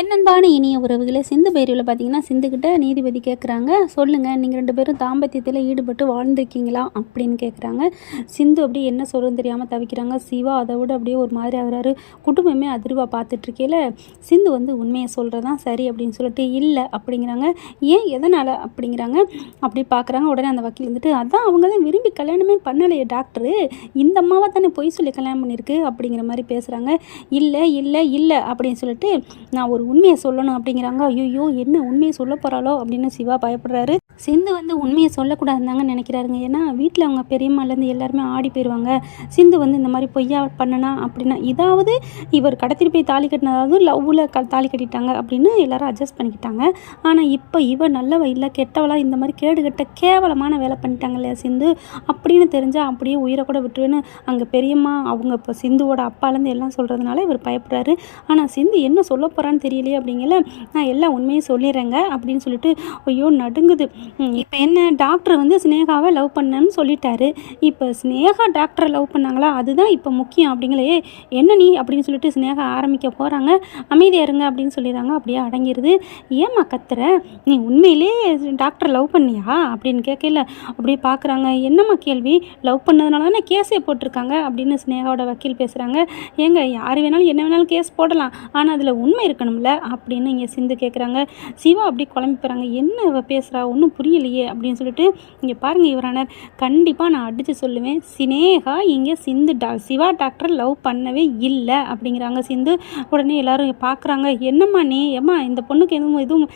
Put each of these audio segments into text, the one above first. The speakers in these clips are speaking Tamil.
என்னன்பான இனிய உறவுகளே, சிந்து பைரவியில் பார்த்தீங்கன்னா, சிந்துக்கிட்ட நீதிபதி கேட்குறாங்க, சொல்லுங்கள் நீங்கள் 2 பேரும் தாம்பத்தியத்தில் ஈடுபட்டு வாழ்ந்துருக்கீங்களா அப்படின்னு கேட்குறாங்க. சிந்து அப்படியே என்ன சொல்கிறதுன்னு தெரியாமல் தவிக்கிறாங்க. சிவா அதை விட அப்படியே ஒரு மாதிரி ஆகுறாரு. குடும்பமே அதிர்வாக பார்த்துட்ருக்கையில் சிந்து வந்து உண்மையை சொல்கிறதான் சரி அப்படின்னு சொல்லிட்டு இல்லை அப்படிங்கிறாங்க. ஏன் எதனால் அப்படிங்கிறாங்க. அப்படி பார்க்குறாங்க. உடனே அந்த வக்கீல் வந்துட்டு, அதான் அவங்க தான் விரும்பி கல்யாணமே பண்ணலையே டாக்டரு, இந்த அம்மாவை தானே பொய் சொல்லி கல்யாணம் பண்ணியிருக்கு அப்படிங்கிற மாதிரி பேசுகிறாங்க. இல்லை இல்லை இல்லை அப்படின்னு சொல்லிட்டு, நான் ஒரு உண்மையை சொல்லணும் அப்படிங்கிறாங்க. ஐயோ என்ன உண்மையை சொல்ல போகிறாளோ அப்படின்னு சிவா பயப்படுறாரு. சிந்து வந்து உண்மையை சொல்லக்கூடாதுந்தாங்கன்னு நினைக்கிறாருங்க. ஏன்னா வீட்டில் அவங்க பெரியம்மாலேருந்து எல்லாருமே ஆடி போயிடுவாங்க. சிந்து வந்து இந்த மாதிரி பொய்யா பண்ணனா அப்படின்னா, இதாவது இவர் கடத்திட்டு போய் தாலி கட்டினதாவது லவ்வில் தாலி கட்டிட்டாங்க அப்படின்னு எல்லாரும் அட்ஜஸ்ட் பண்ணிக்கிட்டாங்க. ஆனால் இப்போ இவ நல்லவ இல்லை கெட்டவளா இந்த மாதிரி கேடுகட்ட கேவலமான வேலை பண்ணிட்டாங்க இல்லையா சிந்து அப்படின்னு தெரிஞ்சால் அப்படியே உயிரை கூட விட்டுருவேன்னு அங்கே பெரியம்மா அவங்க இப்போ சிந்துவோட அப்பாலேருந்து எல்லாம் சொல்கிறதுனால இவர் பயப்படுறாரு. ஆனால் சிந்து என்ன சொல்ல போகிறான்னு தெரியலையே அப்படிங்கல, நான் எல்லாம் உண்மையை சொல்லிடுறேங்க அப்படின்னு சொல்லிட்டு ஐயோ நடுங்குது. இப்போ என்ன, டாக்டர் வந்து ஸ்னேகாவை லவ் பண்ணேன்னு சொல்லிட்டாரு. இப்போ ஸ்னேகா டாக்டரை லவ் பண்ணாங்களா, அதுதான் இப்போ முக்கியம் அப்படிங்களே. என்ன நீ அப்படின்னு சொல்லிட்டு ஸ்னேகா ஆரம்பிக்க போகிறாங்க. அமைதியாக இருங்க அப்படின்னு சொல்லிடுறாங்க. அப்படியே அடங்கிடுது. ஏம்மா கத்துற, நீ உண்மையிலே டாக்டர் லவ் பண்ணியா அப்படின்னு கேட்கல. அப்படியே பார்க்குறாங்க. என்னம்மா கேள்வி, லவ் பண்ணதுனால தானே கேஸே போட்டிருக்காங்க அப்படின்னு ஸ்னேகாவோட வக்கீல் பேசுகிறாங்க. ஏங்க யார் வேணாலும் என்ன வேணாலும் கேஸ் போடலாம், ஆனால் அதில் உண்மை இருக்கணும்ல அப்படின்னு இங்கே சிந்து கேட்குறாங்க. சிவா அப்படி குழம்பி போகிறாங்க. என்ன இவ பேசுகிறா ஒன்றும் புரியலையே அப்படின்னு சொல்லிட்டு, இங்கே பாருங்கள் யுவரானர், கண்டிப்பாக நான் அடித்து சொல்லுவேன், சினேகா இங்கே சிந்து சிவா டாக்டர் லவ் பண்ணவே இல்லை அப்படிங்கிறாங்க சிந்து. உடனே எல்லோரும் பார்க்குறாங்க. என்னம்மா நீ ஏம்மா இந்த பொண்ணுக்கு எதுவும்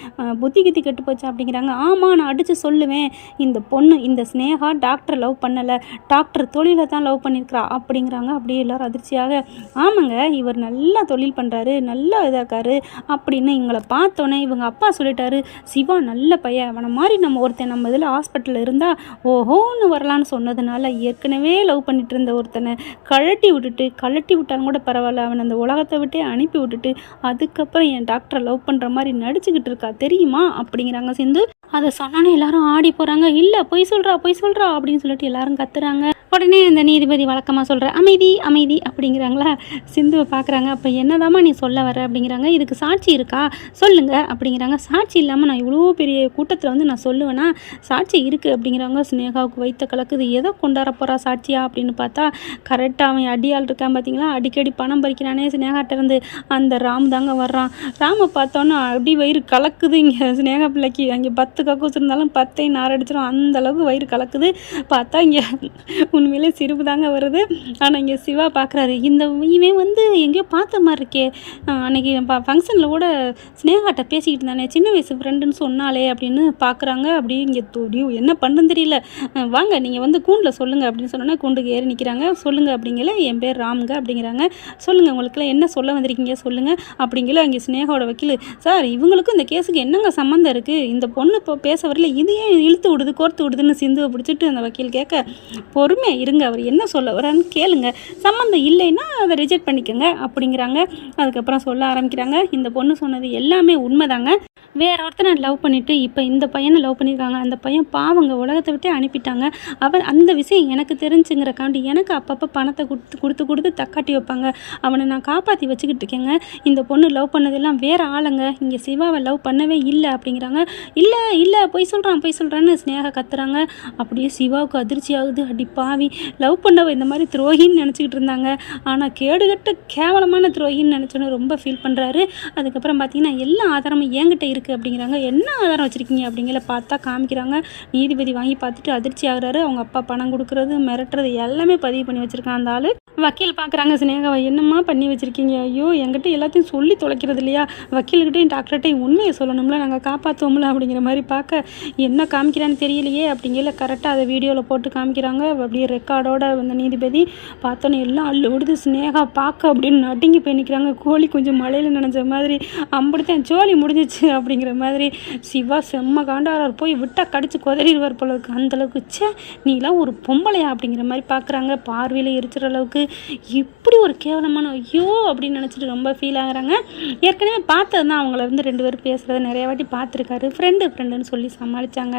புத்தி கித்தி கெட்டு போச்சா அப்படிங்கிறாங்க. ஆமாம் நான் அடித்து சொல்லுவேன், இந்த பொண்ணு இந்த ஸ்னேகா டாக்டர் லவ் பண்ணலை, டாக்டர் தொழிலை தான் லவ் பண்ணியிருக்கிறா அப்படிங்கிறாங்க. அப்படியே எல்லோரும் அதிர்ச்சியாக, ஆமாங்க இவர் நல்லா தொழில் பண்ணுறாரு, நல்லா இதாக இருக்காரு அப்படின்னு இவங்களை பார்த்தோன்னே இவங்க அப்பா சொல்லிட்டாரு, சிவா நல்ல பையன், அவனை மாதிரி நம்ம ஒருத்தன் நம்ம இதில் ஹாஸ்பிட்டலில் இருந்தால் ஓஹோன்னு வரலான்னு சொன்னதுனால ஏற்கனவே லவ் பண்ணிட்டு இருந்த ஒருத்தனை கழட்டி விட்டாலும் கூட பரவாயில்ல, அவனை அந்த உலகத்தை விட்டே அனுப்பி விட்டுட்டு அதுக்கப்புறம் என் டாக்டரை லவ் பண்ணுற மாதிரி நடிச்சுக்கிட்டு இருக்கா தெரியுமா அப்படிங்கிறாங்க சிந்து. அதை சொன்னோன்னே எல்லாரும் ஆடி போகிறாங்க. இல்லை பொய் சொல்கிறா அப்படின்னு சொல்லிட்டு எல்லாரும் கத்துறாங்க. உடனே இந்த நீதிபதி வழக்கமாக சொல்கிற அமைதி அமைதி அப்படிங்கிறாங்களா. சிந்துவை பார்க்குறாங்க. அப்போ என்னதாம்மா நீ சொல்ல வர அப்படிங்கிறாங்க. இதுக்கு சாட்சி இருக்கா சொல்லுங்க அப்படிங்கிறாங்க. சாட்சி இல்லாமல் நான் இவ்வளோ பெரிய கூட்டத்தில் வந்து நான் சொல்லுவேன்னா, சாட்சி இருக்குது அப்படிங்கிறாங்க. ஸ்னேகாவுக்கு வைத்த கலக்குது. எதை கொண்டாட போகிறா சாட்சியா அப்படின்னு பார்த்தா, கரெக்டாக அவன் அடியாள் இருக்கான் பார்த்தீங்களா, அடிக்கடி பணம் பறிக்கிறானே ஸ்னேகாட்ட இருந்து, அந்த ராம் தாங்க வர்றான். ராமை பார்த்தோன்னா அடி வயிறு கலக்குது. இங்கே ஸ்னேகா பிள்ளைக்கு அங்கே 10 கக்கூஸ் இருந்தாலும் 10 நாரடிச்சிடும், அந்த அளவுக்கு வயிறு கலக்குது. பார்த்தா இங்கே உண்மையிலே சிரிப்பு தாங்க வருது. ஆனால் இங்கே சிவா பார்க்குறாரு, இவன் வந்து எங்கேயோ பார்த்த மாதிரி இருக்கே, அன்றைக்கி ஃபங்க்ஷனில் கூட ஸ்னேகாட்ட பேசிக்கிட்டு இருந்தானே, சின்ன வயசு ஃப்ரெண்டுன்னு சொன்னாலே அப்படின்னு பார்க்குறாங்க. அப்படி இங்கே என்ன பண்ணுன்னு தெரியல, வாங்க நீங்கள் வந்து கூண்டில் சொல்லுங்கள் அப்படின்னு சொன்னோன்னா கூண்டுக்கு ஏறி நிற்கிறாங்க. சொல்லுங்கள் அப்படிங்கல, என் பேர் ராமுங்க அப்படிங்கிறாங்க. சொல்லுங்கள் உங்களுக்குலாம் என்ன சொல்ல வந்திருக்கீங்க சொல்லுங்கள் அப்படிங்கல. அங்கே ஸ்னேகாவோட வக்கீல், சார் இவங்களுக்கும் இந்த கேஸுக்கு என்னங்க சம்மந்தம் இருக்குது, இந்த பொண்ணு இப்போ பேச வரல, இது ஏன் இழுத்து விடுது கோர்த்து விடுதுன்னு சிந்துவை பிடிச்சிட்டு அந்த வக்கீல் கேட்க, பொறுமையாக இருங்க அவர் என்ன சொல்ல வரான்னு கேளுங்க, சம்மந்தம் இல்லைன்னா அதை ரிஜெக்ட் பண்ணிக்கோங்க அப்படிங்கிறாங்க. அதுக்கப்புறம் சொல்ல ஆரம்பிக்கிறாங்க. இந்த பொண்ணு சொன்னது எல்லாமே உண்மைதாங்க, வேற ஒருத்தனை லவ் பண்ணிவிட்டு இப்போ இந்த பையனை லவ் பண்ணியிருக்காங்க, அந்த பையன் பாவங்க உலகத்தை விட்டே அனுப்பிட்டாங்க, அவன் அந்த விஷயம் எனக்கு தெரிஞ்சுங்கிறக்காண்டி எனக்கு அப்பப்போ பணத்தை கொடுத்து தக்காட்டி வைப்பாங்க, அவனை நான் காப்பாற்றி வச்சுக்கிட்டு இருக்கேங்க, இந்த பொண்ணு லவ் பண்ணதெல்லாம் வேற ஆளுங்க, இங்கே சிவாவை லவ் பண்ணவே இல்லை அப்படிங்கிறாங்க. இல்லை பொய் சொல்கிறான்னு ஸ்னேகா கத்துறாங்க. அப்படியே சிவாவுக்கு அதிர்ச்சி ஆகுது. அடி பாவி, லவ் பண்ணவ இந்த மாதிரி துரோகின்னு நினச்சிக்கிட்டு இருந்தாங்க, ஆனால் கேடுகட்ட கேவலமான துரோகின்னு நினச்சோன்னு ரொம்ப ஃபீல் பண்ணுறாரு. அதுக்கப்புறம் பார்த்தீங்கன்னா எல்லா ஆதாரமும் என்கிட்ட இருக்குது அப்படிங்கிறாங்க. என்ன ஆதாரம் வச்சுருக்கீங்க அப்படிங்கிற பார்த்தா காமிக்கிறாங்க. நீதிபதி வாங்கி பார்த்துட்டு அதிர்ச்சி ஆகுறாரு. அவங்க அப்பா பணம் கொடுக்குறது மிரட்டுறது எல்லாமே பதிவு பண்ணி வச்சுருக்கான் அந்த ஆள். வக்கீல் பார்க்குறாங்க ஸ்னேகாவை, என்னம்மா பண்ணி வச்சுருக்கீங்க, ஐயோ என்கிட்ட எல்லாத்தையும் சொல்லி தொலைக்கிறது இல்லையா, வக்கீல்கிட்டையும் டாக்டர்கிட்டையும் உண்மையை சொல்லணும்ல, நாங்கள் காப்பாற்றுவோம்ல அப்படிங்கிற மாதிரி பார்க்க, என்ன காமிக்கிறான்னு தெரியலையே அப்படிங்கிற கரெக்டாக அதை வீடியோவில் போட்டு காமிக்கிறாங்க. அப்படியே ரெக்கார்டோட வந்த நீதிபதி பார்த்தோன்னே எல்லாம் அள்ளு விடுது. ஸ்னேகா பார்க்க அப்படின்னு நடுங்கி போய் நிற்கிறாங்க. கோழி கொஞ்சம் மழையில் நினைச்ச மாதிரி, அம்பிடுத்தேன் ஜோலி முடிஞ்சிச்சு அப்படிங்கிற மாதிரி. சிவா செம்ம காண்டாரார், போய் விட்டால் கடிச்சு கொதறிடுவார் போல இருக்கு, அந்தளவுக்கு. நீலாம் ஒரு பொம்பளையா அப்படிங்கிற மாதிரி பார்க்குறாங்க. பார்வையில் எரிச்சுற அளவுக்கு இப்படி ஒரு கேவலமான ஐயோ அப்படின்னு நினச்சிட்டு ரொம்ப ஃபீல் ஆகுறாங்க. ஏற்கனவே பார்த்தது தான் அவங்கள வந்து 2 பேரும் பேசுகிறத நிறைய வாட்டி பார்த்துருக்காரு. ஃப்ரெண்டுன்னு சொல்லி சமாளித்தாங்க.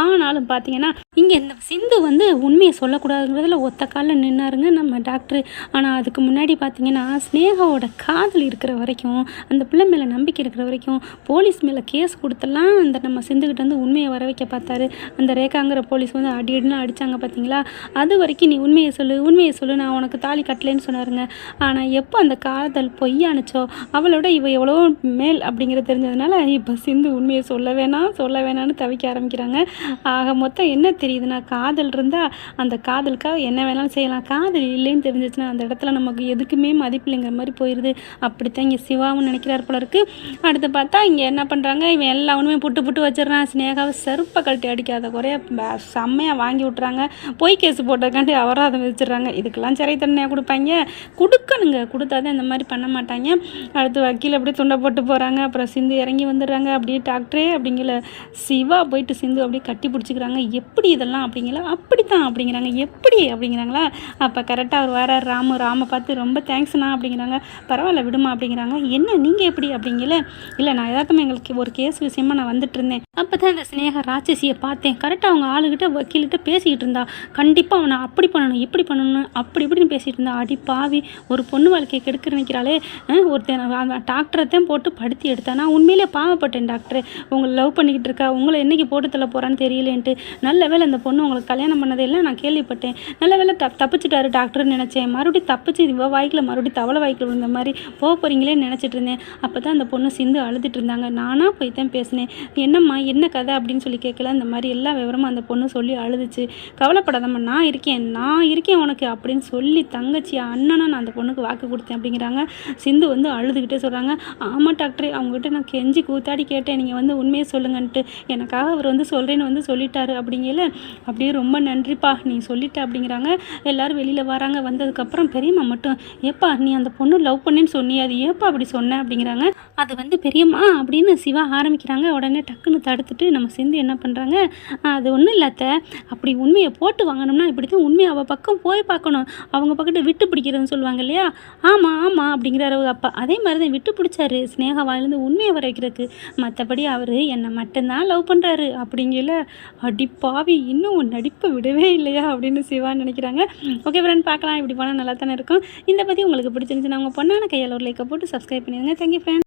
ஆனாலும் பார்த்தீங்கன்னா இங்கே இந்த சிந்து வந்து உண்மையை சொல்லக்கூடாதுங்கிறதுல ஒத்த காலில் நின்னாருங்க நம்ம டாக்டர். ஆனால் அதுக்கு முன்னாடி பார்த்தீங்கன்னா ஸ்னேகாவோட காதல் இருக்கிற வரைக்கும், அந்த பிள்ளை மேலே நம்பிக்கை இருக்கிற வரைக்கும் போலீஸ் மேலே கேஸ் கொடுத்தெல்லாம் அந்த நம்ம சிந்துக்கிட்ட வந்து உண்மையை வர வைக்க பார்த்தாரு. அந்த ரேகாங்கிற போலீஸ் வந்து அடின்னு அடித்தாங்க பார்த்தீங்களா, அது வரைக்கும் நீ உண்மையை சொல்லு நான் உனக்கு தாலி கட்டலேன்னு சொன்னாருங்க. ஆனால் எப்போ அந்த காதல் பொய்யானுச்சோ அவளோட இவ எவ்வளோ மேல் அப்படிங்கிறது தெரிஞ்சதுனால இப்போ சிந்து உண்மையை சொல்ல வேணான்னு தவிக்க ஆரம்பிக்கிறாங்க. ஆக மொத்தம் என்ன தெரியுதுன்னா, காதல் இருந்தால் அந்த காதலுக்காக என்ன வேணாலும் செய்யலாம். காதல் இல்லைன்னு தெரிஞ்சிச்சுன்னா அந்த இடத்துல நமக்கு எதுக்குமே மதிப்பில்லைங்கிற மாதிரி போயிடுது. அப்படித்தான் இங்கே சிவாவும் நினைக்கிறார் போல இருக்குது. அடுத்து பார்த்தா இங்கே என்ன பண்ணுறாங்க, இவன் எல்லா உண்மையும் புட்டு வச்சிடறான். ஸ்னேகாவை செருப்பை கழட்டி அடிக்காத குறைய செம்மையாக வாங்கி விட்றாங்க. பொய் கேஸ் போட்டதுக்காண்டி அபராதம் விதிச்சிடுறாங்க. இதுக்கெல்லாம் சிறை தண்டனையாக கொடுக்கணுங்க. கொடுத்தாதான் இந்த மாதிரி பண்ண மாட்டாங்க. அடுத்து வக்கீல் அப்படியே துண்டை போட்டு போகிறாங்க. அப்புறம் சிந்து இறங்கி வந்துடுறாங்க. அப்படியே டாக்டரே அப்படிங்கிற சிவா போயிட்டு சிந்து அப்படியே கட்டி பிடிச்சிக்கிறாங்க. எப்படி இதெல்லாம் அப்படிங்களா, அப்படித்தான் அப்படிங்கிறாங்க. எப்படி அப்படிங்கிறாங்களா, அப்போ கரெக்டாக அவர் வர ராமை பார்த்து ரொம்ப தேங்க்ஸ்ண்ணா அப்படிங்கிறாங்க. பரவாயில்ல விடுமா அப்படிங்கிறாங்க. என்ன நீங்கள் எப்படி அப்படிங்கல, இல்லை நான் எதார்த்தமாக எங்களுக்கு ஒரு கேஸ் விஷயமா நான் வந்துட்டு இருந்தேன். அப்போ தான் இந்த ஸ்னேகா ராட்சசியை பார்த்தேன். கரெக்டாக அவங்க ஆளுகிட்ட வக்கீல்கிட்ட பேசிக்கிட்டு இருந்தா. கண்டிப்பாக அவனை அப்படி பண்ணணும் இப்படி பண்ணணும் அப்படி இப்படின்னு பேசிகிட்டு இருந்தா. அடி பாவி, ஒரு பொண்ணு வாழ்க்கையை கெடுக்க நினைக்கிறாளே, ஒருத்தன் டாக்டரைத்தான் போட்டு படுத்தி எடுத்தா. நான் உண்மையிலே பாவப்பட்டேன் டாக்டர், உங்களை லவ் பண்ணிக்கிட்டு இருக்கா, உங்களை என்னைக்கு போட்டு தள்ள போகிறான்னு தெரியலேன்ட்டு. நல்ல வேளை அந்த பொண்ணு உங்களுக்கு கல்யாணம் பண்ணதெல்லாம் நான் கேள்விப்பட்டேன். நல்ல வேளை தப்பிச்சிட்டாரு டாக்டர்னு நினச்சேன். மறுபடியும் தப்பிச்சு இவ வாய்க்கில் மறுபடியும் தவளை வாய்க்கில் விழுந்த மாதிரி போகிறீங்களேன்னு நினச்சிட்டு இருந்தேன். அப்போ தான் அந்த பொண்ணு சிந்து அழுதுட்டு இருந்தாங்க. நானாக போய் தான் பேசினேன். என்னம்மா என்ன கதை அப்படின்னு சொல்லி கேட்கல. இந்த மாதிரி எல்லா விவரமும் அந்த பொண்ணு சொல்லி அழுதுச்சு. கவலைப்படாதம்மா, நான் இருக்கேன் உனக்கு அப்படின்னு சொல்லி தங்கச்சி அண்ணனா நான் அந்த பொண்ணுக்கு வாக்கு கொடுத்தேன் அப்படிங்கிறாங்க. சிந்து வந்து அழுதுகிட்டே சொல்கிறாங்க, ஆமாம் டாக்டர், அவங்ககிட்ட நான் கெஞ்சி கூத்தாடி கேட்டேன், நீங்கள் வந்து உண்மையை சொல்லுங்கன்ட்டு. எனக்காக அவர் வந்து சொல்கிறேன்னு வந்து சொல்லிட்டாரு அப்படிங்கல. அப்படியே ரொம்ப நன்றிப்பா நீ சொல்லிட்ட அப்படிங்கிறாங்க. எல்லோரும் வெளியில் வராங்க. வந்ததுக்கப்புறம் பெரியம்மா மட்டும், ஏப்பா நீ அந்த பொண்ணு லவ் பண்ணேன்னு சொன்னி, அது ஏப்பா அப்படி சொன்ன அப்படிங்கிறாங்க. அது வந்து பெரியம்மா அப்படின்னு சிவா ஆரம்பிக்கிறாங்க. உடனே டக்குன்னு தடுத்துட்டு நம்ம சிந்து என்ன பண்ணுறாங்க, அது ஒன்றும் இல்லாத, அப்படி உண்மையை போட்டு வாங்கணும்னா இப்படி தான் உண்மையை அவள் பக்கம் போய் பார்க்கணும். அவங்க பக்கத்து விட்டு பிடிக்கிறதுன்னு சொல்லுவாங்க இல்லையா, ஆமாம் அப்படிங்கிறாரு அப்பா. அதே மாதிரி தான் விட்டு பிடிச்சாரு ஸ்னேகா வாயிலிருந்து உண்மையை வர வைக்கிறதுக்கு. மற்றபடி அவர் என்னை மட்டும்தான் லவ் பண்ணுறாரு அப்படிங்கல. அடி பாவி, இன்னும் உன் நடிப்பை விடவே இல்லையா அப்படின்னு சிவா நினைக்கிறாங்க. ஓகே ஃப்ரெண்ட், பார்க்கலாம், இப்படி போனால் நல்லா தானே இருக்கும். இந்த பற்றி உங்களுக்கு பிடிச்சிருந்துச்சுன்னா உங்கள் பொண்ணான கையால் ஒரு லைக்கை போட்டு சப்ஸ்கிரைப் பண்ணிடுங்க. Thank you friend.